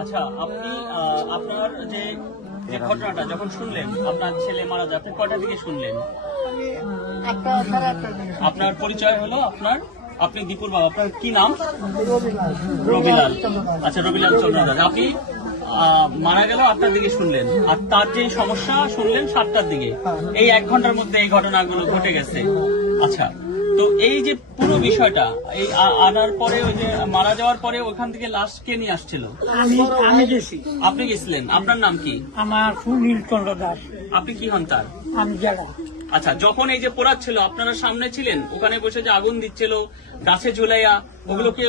আচ্ছা, আপনি আপনার যে যে ঘটনাটা যখন শুনলেন আপনার ছেলে মারা যায়, আপনি কয়টা থেকে শুনলেন? আপনার পরিচয় হলো আপনি দীপুর বাবা, আপনার কি নাম? রবিলাল। আচ্ছা, রবিলাল চন্দ্র দাস। আপনি মারা গেল 8টার দিকে শুনলেন, আর তার যে সমস্যা শুনলেন 7টার দিকে। এই 1 ঘন্টার মধ্যে এই ঘটনাগুলো ঘটে গেছে। আচ্ছা, তো এই যে পুরো বিষয়টা এই আনার পরে, ওই যে মারা যাওয়ার পরে ওখান থেকে লাশ কে নিয়ে আসছিল? আমি গেছি। আপনি গেছিলেন। আপনার নাম কি? আমার সুনীল চন্দ্র দাস। আপনি কি হন তার? আমি জেলা। আচ্ছা, যখন এই যে পোড়াচ্ছিল আপনারা সামনে ছিলেন, ওখানে বসে যে আগুন দিচ্ছিল গাছে ঝুলাইয়া, ওগুলোকে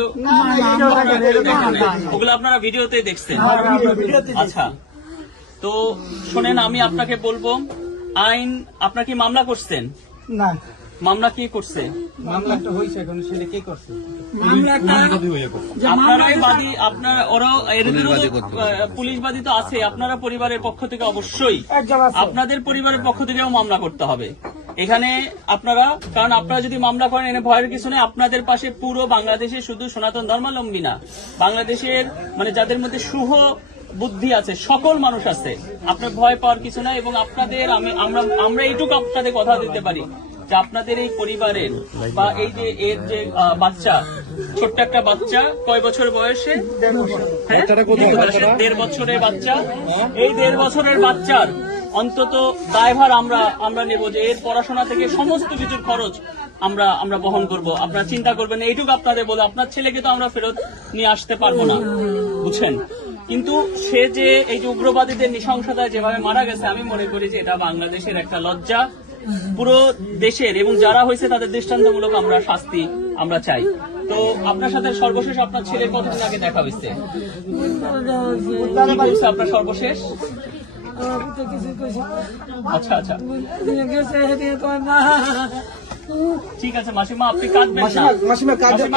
ওগুলো আপনারা ভিডিওতে দেখছেন? আচ্ছা, তো শোনেন, আমি আপনাকে বলবো, আইন আপনার কি মামলা করছেন? না, মামলা কি করছে? মামলা একটা হয়েছে, এখন সেটা কে করছে? আপনারাই বাদী, আপনারা ওরাও এর বিরুদ্ধে পুলিশবাদী তো আছে। আপনারা পরিবারের পক্ষ থেকে অবশ্যই আপনাদের পরিবারের পক্ষ থেকেও মামলা করতে হবে এখানে আপনারা, কারণ আপনারা যদি মামলা করেন এনে ভয়ের কিছু নেই। আপনাদের পাশে পুরো বাংলাদেশে শুধু সনাতন ধর্মাবলম্বী না, বাংলাদেশের মানে যাদের মধ্যে শুভ বুদ্ধি আছে সকল মানুষ আছে। আপনার ভয় পাওয়ার কিছু নাই। এবং আপনাদের আমরা এইটুকু আপনাদের কথা দিতে পারি যে আপনাদের এই পরিবারের বা এই যে এর যে বাচ্চা, ছোট্ট একটা বাচ্চা, কয় বছর বয়সে? 1.5 বছরের বাচ্চা। এই 1.5 বছরের বাচ্চার অন্তত দায়ভার আমরা নেব, যে এর পড়াশোনা থেকে সমস্ত কিছুর খরচ আমরা বহন করব। আপনারা চিন্তা করবেন, এইটুকু আপনাদের বলে। আপনার ছেলেকে তো আমরা ফেরত নিয়ে আসতে পারবো না, বুঝছেন? কিন্তু সে যে এই যে উগ্রবাদীদের নৃশংসতায় যেভাবে মারা গেছে, আমি মনে করি যে এটা বাংলাদেশের একটা লজ্জা পুরো দেশের, এবং যারা হয়েছে তাদের দৃষ্টান্তমূলক আমরা শাস্তি আমরা চাই। তো আপনার সাথে সর্বশেষ আপনার ছেলের কতদিন আগে দেখা হয়েছে? কি বলছে আপনার সর্বশেষ? আচ্ছা আচ্ছা, ঠিক আছে মাসিমা, আপনি কাঁদবেন না। মাসিমা কাঁদবেন